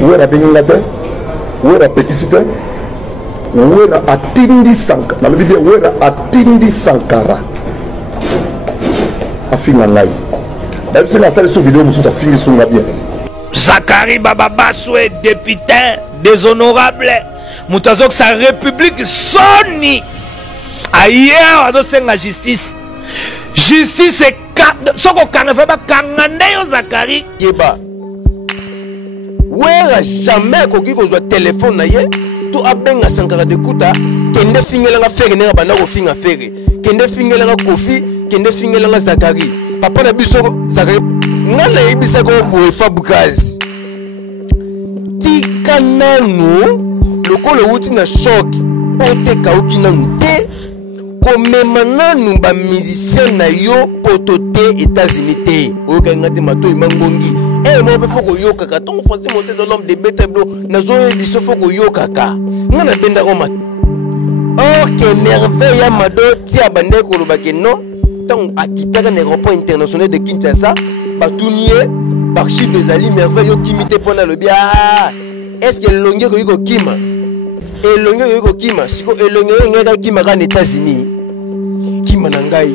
Où est la Bengate? Où est la Pékisite? Où est la Atindi Sankara? Dans le vidéo, où est la Atindi Sankara? Afingangai. Même si la salle sous vidéo, nous sommes fini sur la bien. Zakari Bababassou est député déshonorable. Moutazok sa république soni. Ailleurs, on a la justice. Justice est soko kangafa ba kangande yo Zakari. Yeba. Wera jamais koki ko zo téléphone na ye. To abenga Sankara de kuta. Kende fingelanga fere ne bana ko finga fere. Kende fingelanga kofi, kende fingelanga Zakari. Papa na biso Zakari ngana yebisa ko boye fabukazi. Tika nanu lokolo wuti na shock. Pote kauki na nte. Komema nanu ba musicien na yo potote États-Unis te. Oyoka ngate matoi mangongi. Moi be foko yo kaka. Ton fasi monter dans l'homme de Beteblo. Nazo biso foko yo kaka. Ngana benda ko mat. Oh que merveille ya mado tia bande ko lobake non. Tant akitaka l'aéroport international de Kinshasa, batunier, archive ezali merveille kimité pona le bien. Est-ce que l'ongé ko kima? Et l'ongé ko kima, siko elongé ngaka kima kan États-Unis. Kima nangai.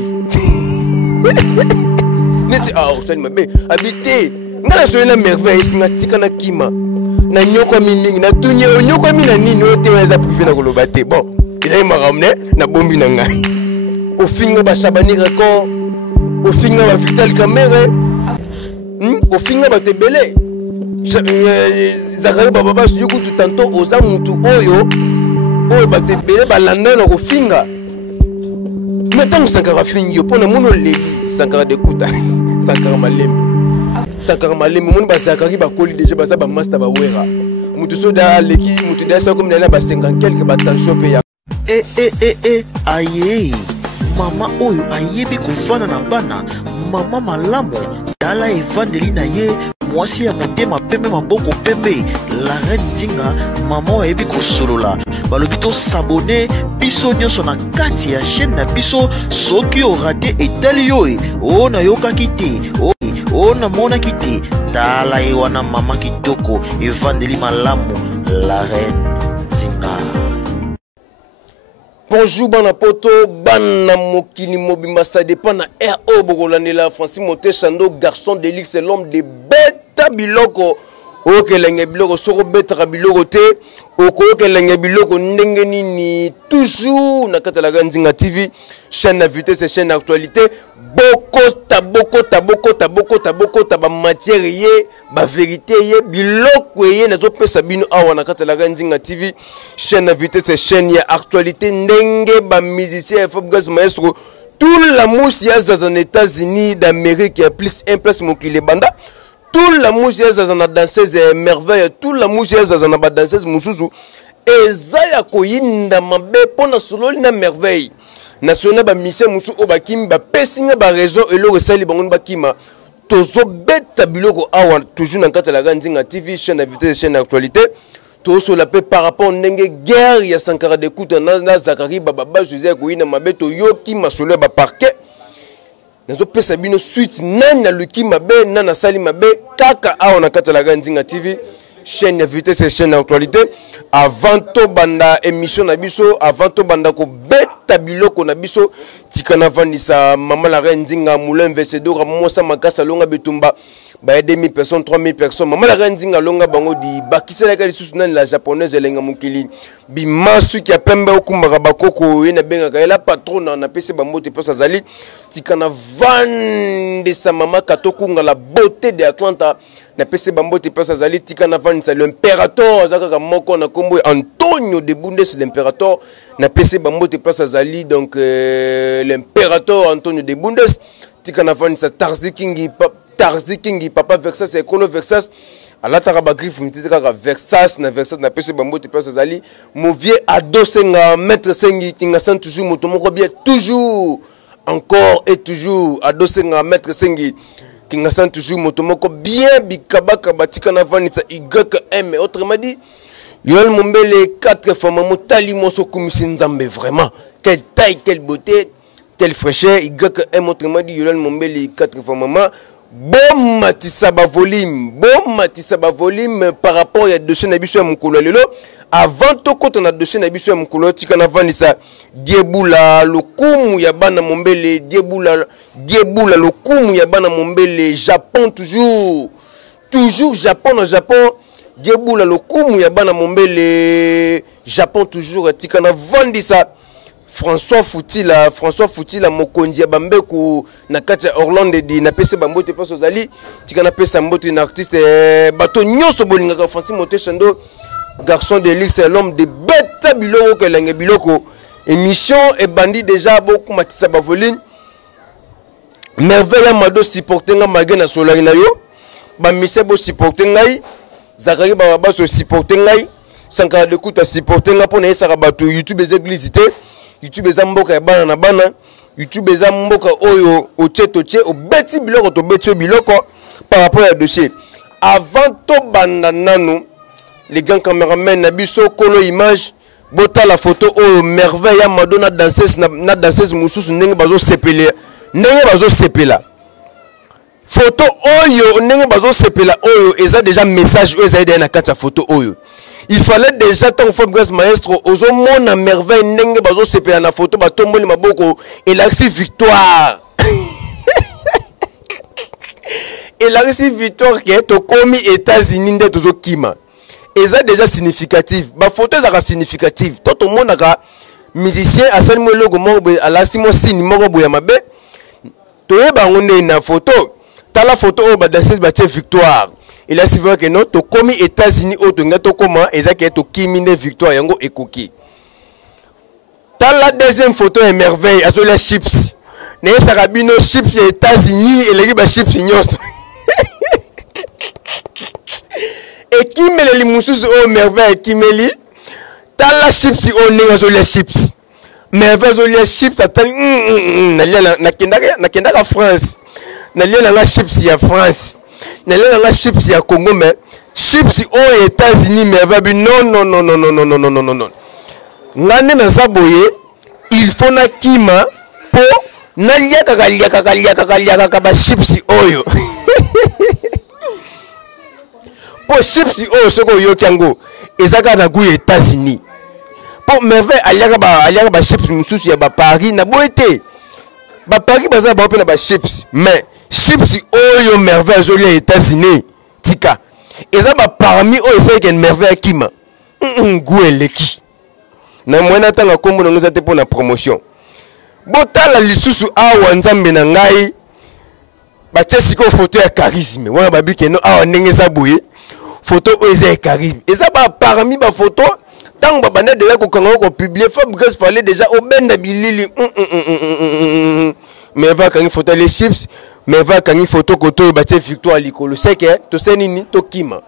Nesi osani mabe habité. Ngala soyena merveille singa tika na kima. Na nyoko mingi na tunye nyoko mina nini oteweza privé na kolobate. Bon, il a ramené na bombi na ngai. Au finga ba Chabani record, au finga ba Vital Kamere, au finga ba Tebele. Zakari Baba Suku tout tantôt aux amutu oyo, oyo ba Tebele ba landa na au finga. Maintenant Sankara fingi pour na mono leli, Sankara de kuta, Sankara malembe. Sankara malembe mon ba Zakari ba koli déjà ba sa ba master ba wera. Mutu soda leki, mutu desa comme na ba 50 quelques ba tension pe ya. Aïe. Mama oyo ayebi kofana na bana mama malamu tala evandeli na ye mwasi ya motema pembe maboko pembe la reine Dinga mama ayebi kosolola balobi to s'abonner biso nyonso na kati ya chaîne na biso soki o raté etali yo o na yokaki te o na mona kite tala e wana mama kitoko evandeli malamu la reine Dinga. Bonjour Banapoto, Bana Mokili Mobimba, ça dépend de R.O. Bogolandela, Francis Monté Chando, garçon de l'X, c'est l'homme de Beta Biloko. Ok, l'engé biloko, soro Beta Biloko te. Ok, l'engé biloko, n'engeni ni toujours. Nakata la Gandinga TV, chaîne d'invité, c'est chaîne d'actualité. Bokota, ba matière yé, ba vérité yé, biloko yé, nazo pesa bino awa nakata la Gandinga TV, chaîne d'invité, c'est chaîne ya actualité, ndenge ba musicien, Fabgaz Maestro, tout la mousse y'a aux États-Unis d'Amérique, y'a plus un place mokile banda, tout la mousse y'a aux danseuse merveille, tout la mousse y'a aux danseuse musuzu, et zaya koyinda mabe pona solo na merveille. National ba mission musu obakim ba pesinga ba raison et le resali bangon bakima tozo beta biloko awa toujours na kata la Gandinga TV chaîne d'invité chaîne d'actualité tozo la paix par rapport ndenge guerre ya Sankara de kuta na Zakari Baba José ko ina mabeto yoki masolo ba parquet nazo pesa bino suite nana luki mabe nana sali mabe kaka awa na kata la Gandinga TV chaîne d'invité c'est chaîne d'actualité avant to banda émission na biso avant to banda ko beta biloko na biso tikana vandisa mama la reine Dinga moulin vesedora mosa makasa longa betumba ba 2000 personnes 3000 personnes mama la reine Dinga longa bango di bakisela ka lisusu na la japonaise elenga mukili bimasu ki apembe okumbaka bakoko ena benga ka la patron na pese ba moto pesa zali tikana vandisa mama katokunga la beauté de Atlanta na pese bambote pesa zali tikana vandisa l'impérateur zaka moko na kombo Antonio de Bundes l'impérateur na pese bambote pesa zali donc l'impérateur Antonio de Bundes tikana vandisa Tarzi Kingi papa Versas et Kolo Versas ala taraba griffe ntitika Versas na pese bambote pesa zali mon vieux ado senga maître sengi kinga san toujours moto moko bien toujours encore et toujours ado senga maître sengi kinga san toujours motomoko bien bikabaka batika na vanisa YM autrement dit Yoel Mombele 4 fois maman tali moso kumisi nzambe vraiment quelle taille quelle beauté quelle fraîcheur YM autrement dit Yoel Mombele 4 fois maman bon matisa ba volume par rapport à dossier na biso ya mukolo lelo avant to kota na dossier na biso ya mukolo tika na vandisa diebula lokumu ya bana mombele diebula lokumu ya bana mombele Japon toujours Japon na Japon diebula lokumu ya bana mombele Japon toujours tika na vandisa François Foutila mokonzi ya bambeku na kati ya Orlando di na pese bambote paso zali tika na pesa mbote na artiste bato nyoso bolingaka Francis Moteshando garçon de luxe l'homme de beta biloko ke lange biloko émission et bandit déjà beaucoup matisa bavoline merveille mado supporter nga magé na solari na yo ba misebo supporter ngai zakari ba baso supporter ngai sankara de kuta supporter nga pona esaka bato YouTube les églises YouTube eza mboka ya bana na bana YouTube eza mboka oyo oche obeti biloko to beti biloko par rapport à dossier avant to banda nanu les grands caméramens na biso kolo image bota la photo oyo merveille ya madonna danseuse mususu ndenge bazo sepela photo oyo ndenge bazo sepela oyo eza déjà message oyo eza na kati ya photo oyo. Il fallait déjà tant que grâce maestro aux hommes à merveille n'engue bazo sepela na photo ba tomboli maboko et la victoire et la victoire qui est au commis États-Unis de toujours kima et ça déjà significatif ba photo ça significatif tout le monde a musicien à sel mo logo mo à la simo signe mo boya mabe to e ba ngone na photo ta la photo o ba danseuse ba victoire. Il a suivi que non, to komi États-Unis au tonga to koma et ça qui est au kimine victoire yango ekoki. Dans la deuxième photo est merveille à les chips. Ne sarabino chips les États-Unis et les ba chips ignos. Et qui me les musus au merveille qui me li dans la chips au ne les chips. Merveille les chips attend na kenda France. Na lia na chips ya France. Na chips ya Congo mais chips aux États-Unis mais va non ngane na zaboye il faut na kima po na liaka ba chips oyo po chips oyo soko yo kango ezaka na goût États-Unis po merveille aliaka ba chips mususu ya ba Paris na boete ba Paris baza ba pe na ba chips mais chips oyo merveille aux États-Unis tika eza ba parmi oyo c'est une merveille kima gueleki na mwana tanga kombo na ngeza te pour la promotion botala lisusu awa nzambe na ngai ba chesiko photo ya charisme wana babike no awa ndengeza boye photo oyo eza charisme eza ba parmi ba photo tant ba bande de ko kanga ko publier Fabrice fallait déjà au benda bilili mais va quand photo les chips mais va quand photo koto ba che victoire likolo c'est que to senini to kima.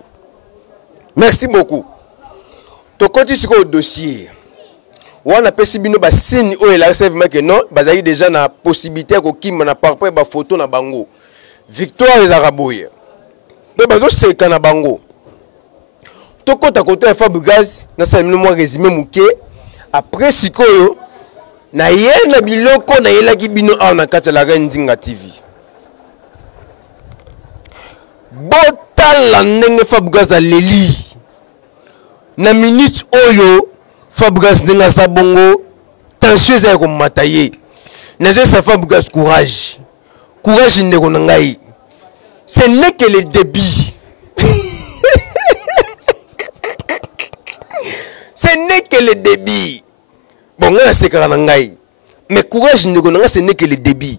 Merci beaucoup. To continue sur le dossier. On a pesi bino ba signe o la recevement que non bazali déjà na possibilité ko kima na par rapport ba photo na bango. Victoire les araboye. Do bazo seka na bango. To kota koto Fabrice na sa mo résumé muke après sikoyo na ye na biloko na yela ki bino a na kati la Rendinga TV. Botala ndenge Fabrice a leli na minute oyo Fabrice ndenge sa bongo tension za ko mataye na je sa Fabrice courage ndeko na ngai ce n'est que le début ce n'est que le début bon ngana sekara na ngai mais courage ndeko na ngai ce n'est que le début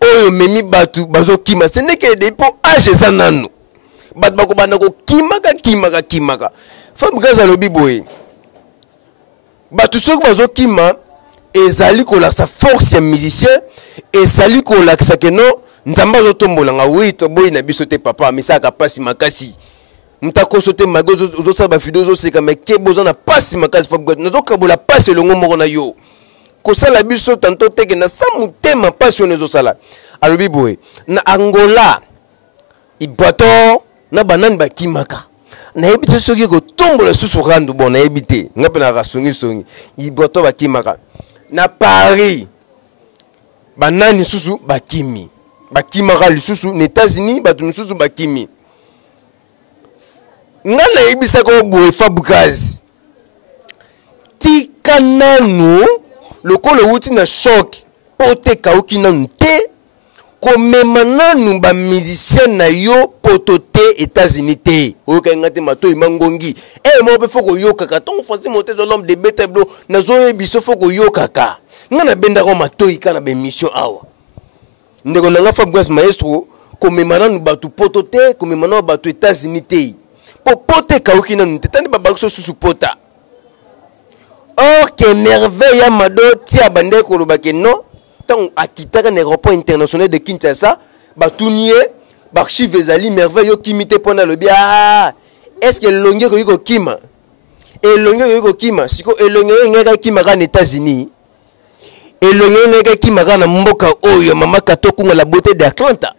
oyo memi batu bazo kima ce n'est que des pour âge za nanu bat bako banda ko kimaka Fabrice alobi boye batu soko bazo kima ezali ko la sa force ya musicien ezali ko la sa que non nzamba zo tombola nga oui to boy na biso te papa misaka pasi makasi mutako sote magozo zo sa ba fido zo seka mais ke bozo na pasi makasi Fabrice nazo kabola pasi longo moko na yo ko sala biso tanto teke na samu tema passionné zo sala alobi boye na Angola ibato na banani ba kimaka na ebite soki ko tombola susu randu bon na ebite ngape na rasongi ibato ba kimaka na Paris banani susu ba kimi bakimaka lisusu na États-Unis bato misusu bakimi nga nayebisaka boye Fabregas tika nanu lokolo wuti na choc po te kauki nanu te komema nanu ba musicien na yo poto te États-Unis te oyoka nga te matoi mangongi mo pe foko yokaka tongo Francis Montez l'homme de Beteblo nazo biso foko yokaka nga na benda ko matoi kana ba émission awa ndeko nanga Fabregas maestro komema nanu batu poto te komema nanu batu États-Unis te po pote kauki nanu te tandi babakso susu pota or que merveille ya mado tia bande ko lobake non tant akitaka na aéroport international de Kinshasa batunie barchive ezali merveille yo kimite pona lobi est-ce que longue ko yiko kima et longue ko yiko kima siko elonge ngeka kima ka na États-Unis elonge ngeka kima ka na mboka oyo mama katoko la beauté d'Atlanta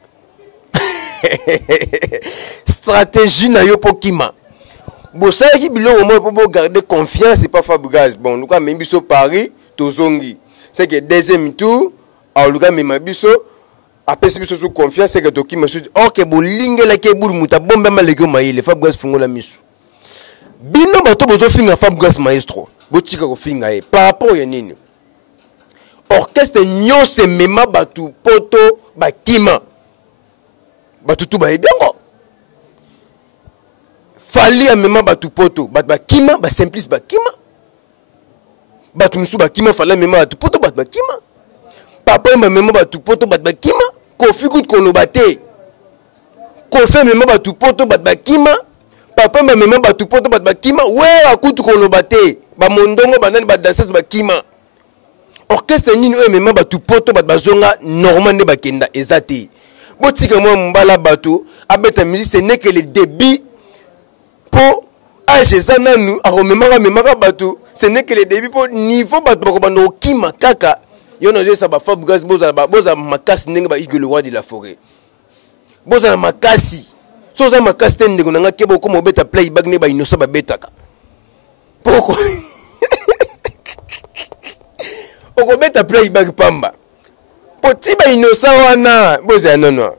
stratégie na yo po kima bosa ki bilo mo po garder confiance c'est pas Fabregas bon nous quand même biso Paris tozongi c'est que deuxième tour a luka mema biso après biso sous confiance c'est que to kima sou OK bolinge la ke bulu muta bombe malego maile Fabregas fungola misu bino bato bozo finga Fabregas maestro botika ko finga e par rapport ya nini orchestre nyose mema batu poto bakima batutu ba ebengo fali amema batu poto bat bakima ba simplice bakima batu musu bakima fali amema batu poto bat bakima papa amema batu poto bat bakima kofi kut kono bate kofi amema batu poto bat bakima papa amema batu poto bat bakima we akutu kono bate ba mondongo banani ba danseuse bakima orchestre nini amema batu poto bat bazonga normalement bakenda ezati botika moi mbala bato abeta musique ce n'est que le début pour age ça nanu aromemaka bato ce n'est que le début pour niveau bato bakobanda okima kaka yo na ça ba Fabregas boza makasi ndenge ba Igwe le roi de la forêt boza makasi so za makasi tende ko nanga kebo ko mobeta playback ne ba inosa ba betaka poko okobeta playback pamba poti ba inosa wana boza nono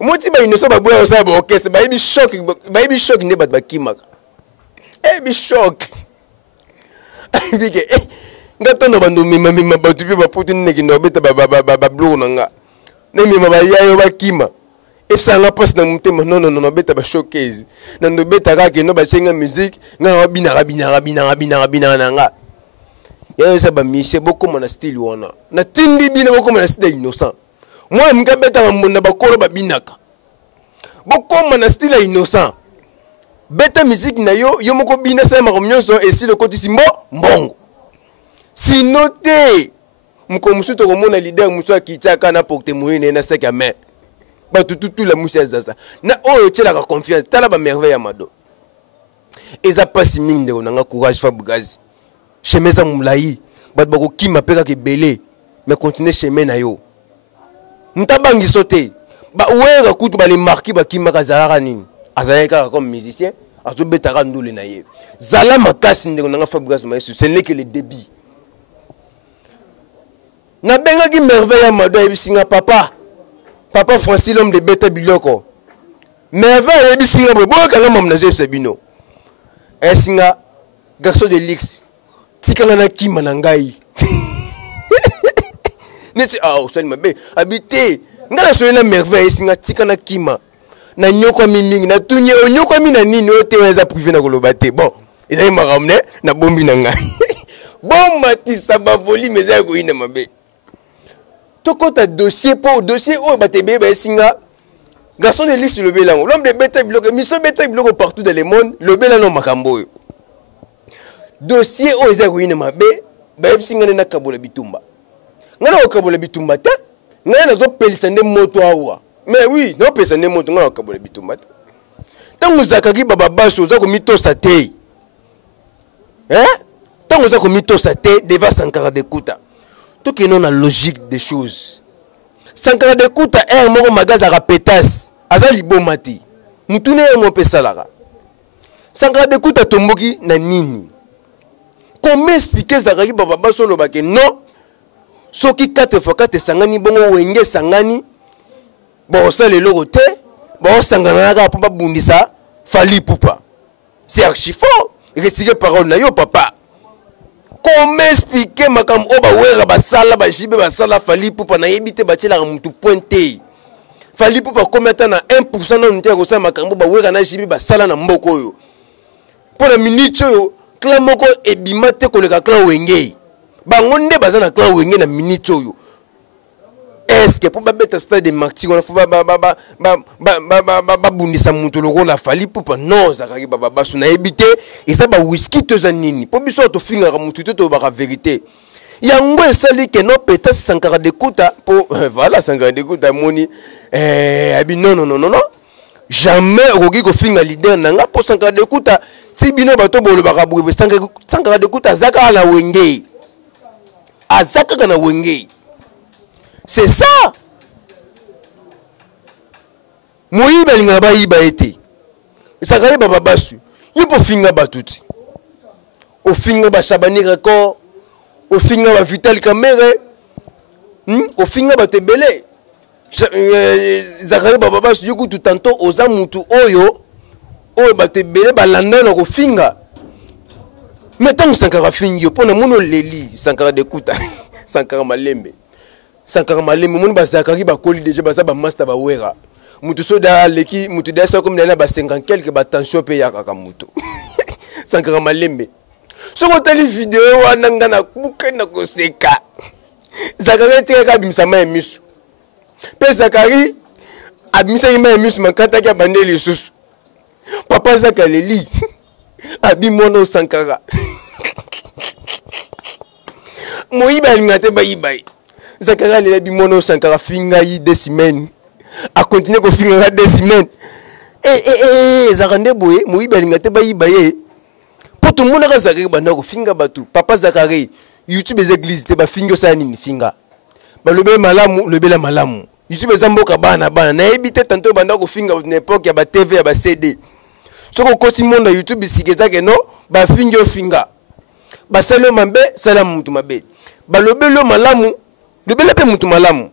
moti ba inosa ba boya osa ba orchestre ba ibi shock ne bat ba kimaka bi shock bige ngato no bando mima batu bi ba poti ne ki no beta ba blow nanga ne mima ba yayo ba kima ça nga passe na mutema non beta ba showcase na ndo beta ka ke no ba chenga musique na bina nanga ya ça ba mise beaucoup mon style wana na tindi bina beaucoup mon style innocent moi mga beta mbonda bakolo ba binaka beaucoup mon style innocent beta musique na yo moko bina ça ma nyonso et si le côté simbo mbongo sinote mko musuto ko mona leader muso akitaka na porte moine na seka mais ba tout la musia zaza na oyo tela ka confiance tala ba merveille amado eza pasi minde onanga courage Fabregas chemin za mulayi bat bako kima peka ke belé mais continuer chemin na yo mtabangi sauter ba wera kutu ba les marquis ba kima ka zalaka nini azalaka comme musicien azo betaka ndule na ye zala makasi ndeko nanga Fabregas maestro ce n'est que le débit na benga ki merveille amado ebisinga papa Francis l'homme de Beta Biloko merveille ebisinga bo kanga mamna Joseph Sabino esinga garçon de Lix tikanga na kima na ngai nesi osali mabe habité ngala soye na merveille esinga tikana kima na nyoko mingi na tunye onyoko mina nini oteweza privé na koloba te bon ezali makamne na bombi na ngai bon matisa ba volume ezali ko ina mabe tokota dossier pour dossier o batebe ba esinga garçon de Lix le belango l'homme de Beta Biloko miso Beta Biloko partout dans le monde le belano makambo dossier o ezali ko ina mabe ba esinga na kabola bitumba ngana okabola bitumba ta ngana zo pelisa nde moto awa mais oui no pelisa nde moto ngana okabola bitumba ta tangu zakaki baba baso za ko mitosa te tangu za ko mitosa te devant Sankara de Kuta tout qui non la logique des choses Sankara de Kuta moko magaza ka petas azali bomati mutune mo pesalara Sankara de Kuta tomboki na nini comment expliquer zakaki baba baso lobake non soki 4x4 sangani bongo wenge sangani bon ça les logoté bon sangana ka papa bundisa Fally Ipupa c'est archi fort retiré parole na yo papa comment expliquer makam oba wera basala ba jibe basala Fally Ipupa na yebite batela mutu pointé Fally Ipupa combien temps na 1% na ntia ko sa makambo ba wera na jibe basala na mboko yo pour la minute yo clan moko ebimate ko le clan wenge bango nde bazana clan wenge na minute yo est-ce que pour babeta stade de martyr on faut ba bundisa mutu loko la Fally Ipupa non zakaki baba basu na ebité et ça ba whisky to zanini pour biso to finga mutu to ba vérité yango esali que non peut-être sankara de kuta pour voilà sankara de kuta moni abi non jamais okoki ko finga leader nanga pour sankara de kuta ti bino bato bolo ba kaboué sankara de kuta zaka na wenge azaka na wenge. C'est ça. Moïba l'ingaba iba été. Ça gagne baba basu. Il peut finir batuti. Au finir ba Chabani record. Au finir ba Vital Caméra. Au finir ba Tebele. Zakari baba basu yuku tout tantôt aux amutu oyo. Oyo ba Tebele ba landa na au finir. Mettons Sankara finir. Pour na mono leli Sankara de kuta. Sankara malembe. Sankara malembe mon ba Zakari ba koli déjà ba sa ba master ba wera. Mutu soda leki mutu desa comme na ba 50 quelque ba tension pe ya kaka mutu. Sankara malembe. So ko tali vidéo wana ngana kubuka na koseka. Zakari tika bimsa ma emisu. Pe Zakari abimsa ma emisu makata ka bandeli susu. Papa Zakaleli. Abi mono Sankara. Moïba ngate ba ibai. Zakara le bi mono Sankara finga yi 2 semaines. A continuer ko finga 2 semaines. Zakande boye Moïba ngate ba ibaye. Pour tout le monde Zakari banda ko finga batu. Papa Zakari YouTube les églises te ba fingo sa nini finga. Ba lobe malamu lobela malamu. YouTube zamboka bana na ebite tanto banda ko finga n'époque ya ba TV ya ba CD. Soko koti monde YouTube sikeza ke no ba fingo finga. Ba salo mambe salamu mutu mabe. Ba lobelo malamu lobela pe mutu malamu.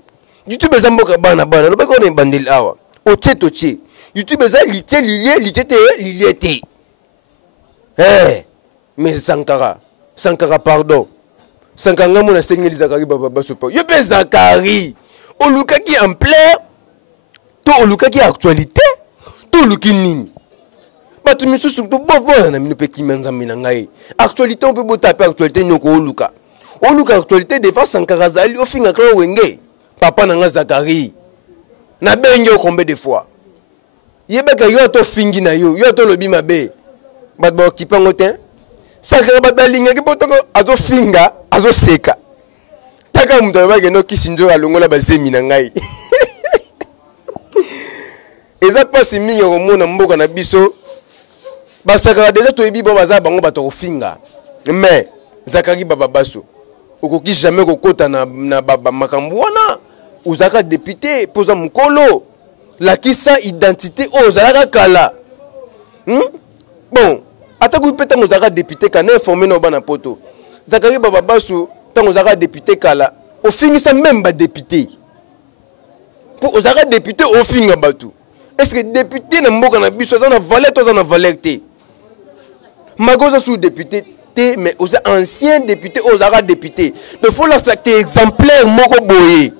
YouTube zamboka bana lobe ko ne bandil awa. Oche toche. YouTube za litie liliete. Mais Sankara pardon. Sankara mona sengeli Zakari baba basopa. Yo be Zakari. Oluka ki en plein. To oluka ki actualité. To oluki nini. Batu misusu to bovo na mino pe ki menza mina ngai. Actualité on peut botaper actualité nyoko oluka. Oluka actualité de fa Sankara zali ofinga kran wenge. Papa nanga Zakari. Na benge combien de fois. Yebeka yo to fingi na yo to lobi mabe. Bat bo kipango ten. Sankara bat balinga ki potoko azo finga, azo seka. Taka mutu ba ke no kisinzo alongola ba zemi na ngai. Eza pasi mingi komona mboka na biso. Ba Sankara déjà to ebi bo baza bango bato ko finga. Mais Zakari baba baso. Okoki jamais kokota na baba makambo wana. Uzaka député poza mukolo. La kisa identité ozalaka kala. Bon, ataku peta ngozaka député kana informé na bana poto. Zakari baba baso tango zaka député kala, au finisa même ba député. Pour ozaka député au finga batu. Est-ce que député na mboka na biso za na valeur to za na valeur te? Magoza sous député te mais aux anciens députés ozaka député. Il faut la secte exemplaire moko boye.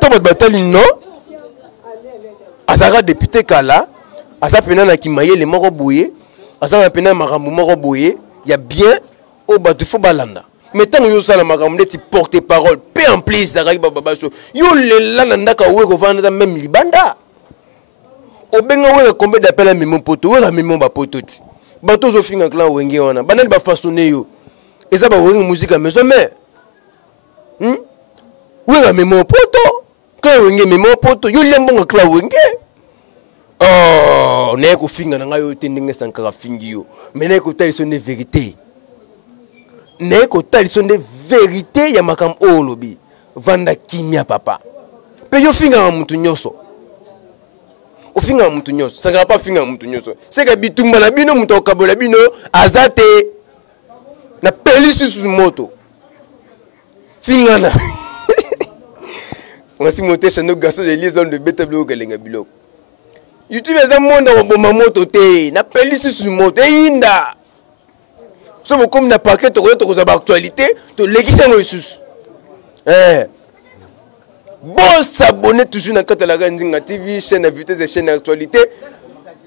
To ba batali non? Azaka député kala, asa pena na kimaye le moko boye, asa pena makambu moko boye, ya bien au batu fo balanda. Mais tant que yo sala makambu ti porte parole, peu en plus Zakari baba baso. Yo le la ndaka we ko vanda même libanda. Obenga we combien d'appels à memo poto, we la memo ba poto ti. Bato zo finga clan wenge wana, banal ba façonner yo. Eza ba wenge musique à maison mais. We la memo poto. Clan wenge memo poto, yo lembo clan wenge. Oh, ne ko finga na ngayo tendenge Sankara fingi yo. Mais ne ko tali son de vérité. Ne ko tali son de vérité ya makam olobi. Vanda kimia papa. Pe yo finga mutu nyoso. O finga mutu nyoso. Sankara pa finga mutu nyoso. C'est que bitumba na bino mutu okabola bino azate na peli susu moto. Finga na Francis Motesha no garçon de l'île de Beteblo Galenga Biloko. YouTube est un monde où bon moto te na pelisi sur moto inda. So comme na paquet to ko za actualité to legisa mo isusu. Bon s'abonner toujours na kata la Nzinga TV chaîne invité de chaîne actualité.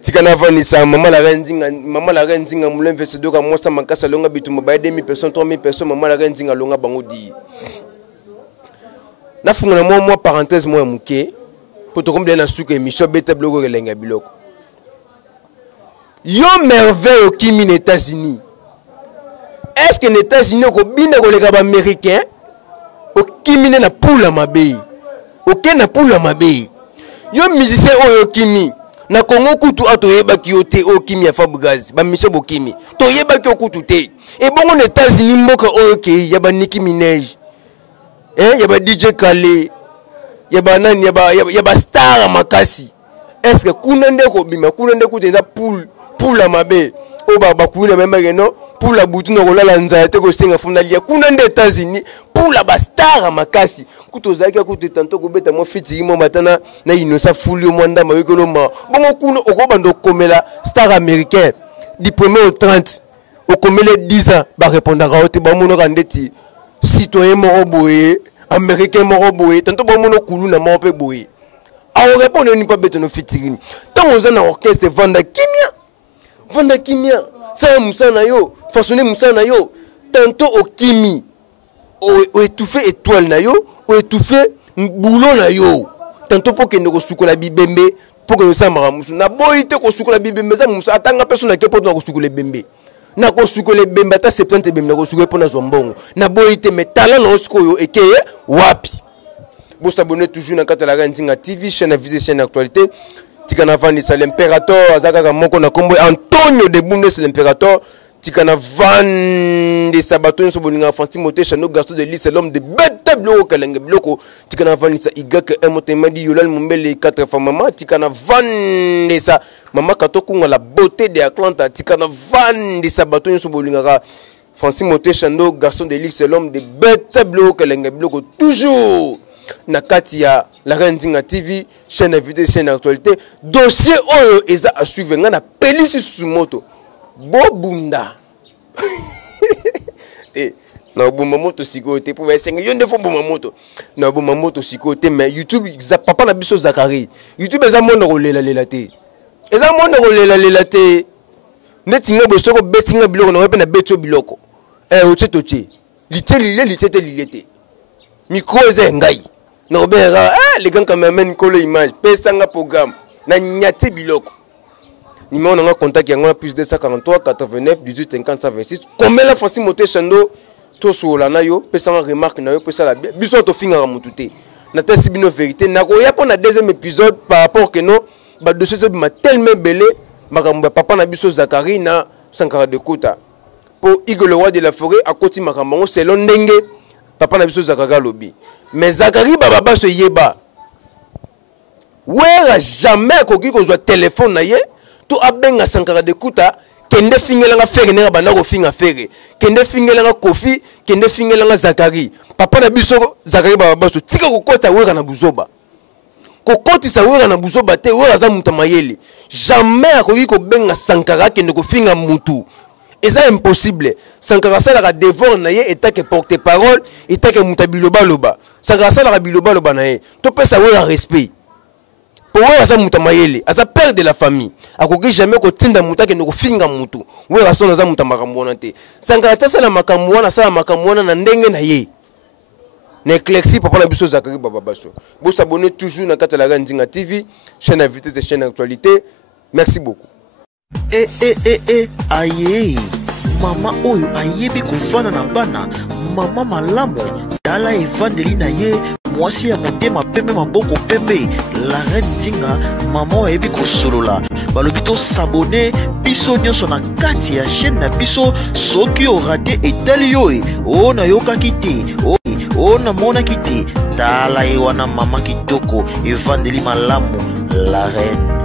Tikana vanisa maman la Nzinga moulin vs2 ka mosa makasa longa bitumba ba 2000 personnes 3000 personnes maman la Nzinga longa bango di. Na fungona moi parenthèse moi muke. Pour te comprendre na suka émission beta blogo Galenga Biloko. Yo merveille au kimi aux États-Unis. Est-ce que les États-Unis ko bina ko les américains au kimi na poula mabe. OK na poula mabe. Yo musicien o kimi na Congo kutu atoyeba ki ote o kimi ya Fabugaz ba mission bo kimi. Toyeba ki okutu te. Et bon les États-Unis mboka o OK ya ba Nicki Minaj. Ya ba DJ Khaled. Yaba star makasi. Est-ce que kunande ko bima kunande ko tenda pour la mabe o baba kuna même no pour la butu no kolala nzaate ko senga funa lia kunande États-Unis pour la star makasi kutozaki ko tanto ko beta mo fiti mo matana na inosa fuli mo ndama yekolo ma bongo kuna okobando komela star américain du 1er au 30 o komele 10 ans ba répondra au te ba mono kandeti citoyen mo boye américain moko boye tanto bon mono kulu na mo pe boye awo répondre ni pas betono fitirini tant on a orchestre Vanda Kimia ça musana yo façonner musana yo tanto au kimi o étouffé étoile na yo o étouffé boulon na yo tanto pour que ne ko sukola bibembe pour que ça mara musu na boyite ko sukola bibembe za musu atanga personne ke pour ko sukola bembe na ko sukole bemba ta 70 bemba ko sukole pona zombongo na boyite mais talent na oskoyo ekeye wapi bo s'abonner toujours na kata la Nzinga TV chaîne invité chaîne actualité tikana vandi sa l'impérateur azaka ka moko na kombo Antonio de Bundes l'impérateur tikana vandi sabato so boninga Francis Motesha no garçon de l'île c'est l'homme de bête bloko Galenga Biloko tikana vandi sa igaka emotemadi yolal mumbele 4 fois maman tikana vandi sa maman katoko la beauté de Atlanta tikana vandi sabato so boninga Francis Motesha no garçon de l'île c'est l'homme de bête bloko Galenga Biloko toujours na katia la Nzinga TV chaîne invité chaîne actualité dossier oyo eza à suivre na pelisi sur moto bobunda na boma moto sikote pour esenga yonde fo boma moto na boma moto sikote mais YouTube za papa na biso Zakari YouTube eza monde rolela te eza monde rolela te netinga bosoko betinga biloko na pe na betio biloko oche litete te micro eza ngai na obera les gars cameraman kolo image pesanga programme na nyate biloko numéro na contact yango plus 243 89 18 50 126 comme la Francis Motesha ndo to sola na yo pesanga remarque na yo pesa la biso to finga mutu te na tesi bino vérité na ko ya pona deuxième épisode par rapport que non ba dossier so ma tellement belé makambo papa na biso Zakari na Sankara de Kota pour Igor le roi de la forêt à côté makambo selon ndenge papa na biso Zakari lobby mais Zakari baba baso yeba ouais jamais koki ko zo téléphone na ye to abenga Sankara de Kota kende fingelanga fere ne banda ko finga fere kende fingelanga kofi kende fingelanga Zakari papa na biso Zakari baba baso tika ko kota wera na buzoba ko koti sa wera na buzoba te wera za mutamayele jamais akoki ko benga Sankara kende ko finga mutu. Et c'est impossible. Sankara la devant na ye eta que porte parole eta que mutabiloba loba. Sankara la biloba loba na ye. To pe sa wera respect. Pour wera za mutamayele, asa père de la famille. Akoki jamais ko tinda muta ke ndoko finga mutu. Wera sona za mutamakamwana te. Sankara sala makamwana na ndenge na ye. Na éclairci papa na biso Zakari baba baso. Vous s'abonnez toujours na kata la Nzinga TV, chaîne invité de chaîne actualité. Merci beaucoup. Aye mama oyo ayebi kofana na bana mama malamu tala evandeli na ye mwasi ya motema pembe maboko pembe la Nzinga mama oyo ayebi kosolola balobi to s'abonner biso nyonso na kati ya chaîne na biso soki o raté etali yo o na yokaki te o na monaki te tala ye wana mama kitoko evandeli malamu la reine